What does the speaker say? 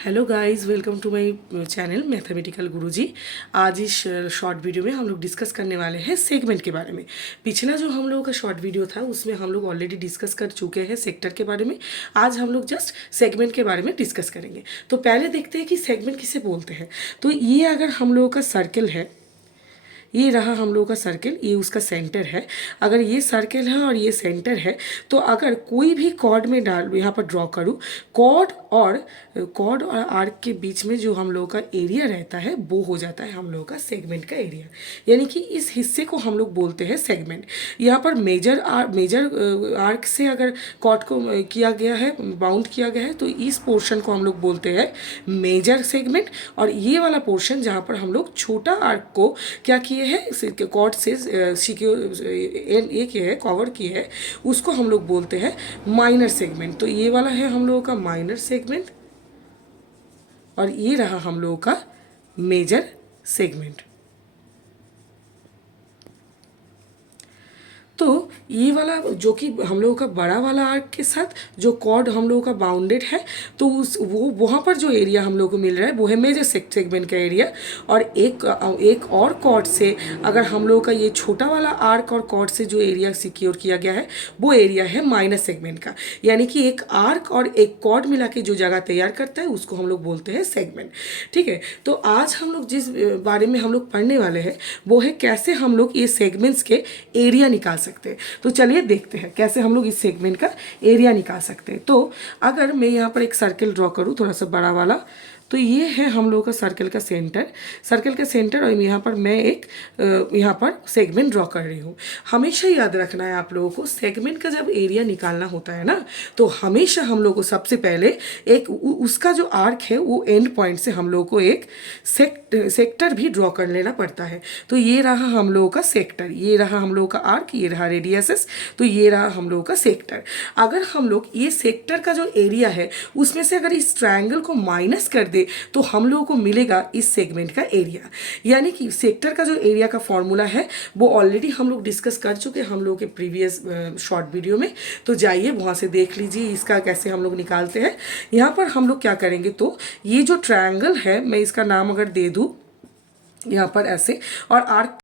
Hello guys, welcome to my channel mathematical Guruji. आज इस short video में हम लोग डिस्कस करने वाले हैं सेगमेंट के बारे में। पिछला जो हम लोगों का शॉर्ट वीडियो था उसमें हम लोग ऑलरेडी डिस्कस कर चुके हैं सेक्टर के बारे में। आज हम लोग जस्ट सेगमेंट के बारे में डिस्कस करेंगे। तो पहले देखते हैं कि सेगमेंट किसे बोलते हैं। तो ये अगर हम लोगों का सर्कल है, ये रहा हम लोगों का सर्कल, ये उसका सेंटर है। अगर ये सर्कल है और ये सेंटर है, तो अगर कोई भी कॉर्ड में डाल यहाँ पर ड्रॉ करूँ, कॉर्ड और आर्क के बीच में जो हम लोगों का एरिया रहता है वो हो जाता है हम लोगों का सेगमेंट का एरिया। यानी कि इस हिस्से को हम लोग बोलते हैं सेगमेंट। यहाँ पर मेजर आर्क से अगर कॉर्ड को किया गया है, बाउंड किया गया है, तो इस पोर्शन को हम लोग बोलते हैं मेजर सेगमेंट। और ये वाला पोर्शन जहाँ पर हम लोग छोटा आर्क को क्या किए है, कॉर्ड से सिक्योर एक है कवर किए है, उसको हम लोग बोलते हैं माइनर सेगमेंट। तो ये वाला है हम लोगों का माइनर सेगमेंट और ये रहा हम लोगों का मेजर सेगमेंट। तो ये वाला जो कि हम लोगों का बड़ा वाला आर्क के साथ जो कॉर्ड हम लोगों का बाउंडेड है, तो उस वो वहाँ पर जो एरिया हम लोगों को मिल रहा है वो है मेजर सेगमेंट का एरिया। और एक और कॉर्ड से अगर हम लोगों का ये छोटा वाला आर्क और कॉर्ड से जो एरिया सिक्योर किया गया है वो एरिया है माइनर सेगमेंट का। यानी कि एक आर्क और एक कॉर्ड मिला के जो जगह तैयार करता है उसको हम लोग बोलते हैं सेगमेंट। ठीक है, तो आज हम लोग जिस बारे में हम लोग पढ़ने वाले हैं वो है कैसे हम लोग ये सेगमेंट्स के एरिया निकाल सकते हैं। तो चलिए देखते हैं कैसे हम लोग इस सेगमेंट का एरिया निकाल सकते हैं। तो अगर मैं यहाँ पर एक सर्कल ड्रॉ करूँ थोड़ा सा बड़ा वाला, तो ये है हम लोगों का सर्कल का सेंटर और यहाँ पर मैं एक यहाँ पर सेगमेंट ड्रॉ कर रही हूँ। हमेशा याद रखना है आप लोगों को, सेगमेंट का जब एरिया निकालना होता है ना, तो हमेशा हम लोग को सबसे पहले एक उसका जो आर्क है वो एंड पॉइंट से हम लोग को एक सेक्टर भी ड्रॉ कर लेना पड़ता है। तो ये रहा हम लोगों का सेक्टर, ये रहा हम लोगों का आर्क, ये रहा रेडियस, तो ये रहा हम लोगों का सेक्टर। अगर हम लोग ये सेक्टर का जो एरिया है उसमें से अगर इस ट्रायंगल को माइनस कर दे तो हम लोगों को मिलेगा इस सेगमेंट का एरिया। यानी कि सेक्टर का जो एरिया का फॉर्मूला है वो ऑलरेडी हम लोग डिस्कस कर चुके हैं हम लोग के प्रीवियस शॉर्ट वीडियो में। तो जाइए वहाँ से देख लीजिए इसका कैसे हम लोग निकालते हैं। यहाँ पर हम लोग क्या करेंगे, तो ये जो ट्रायंगल है मैं इसका नाम अगर दे दूँ यहाँ पर ऐसे, और आर्क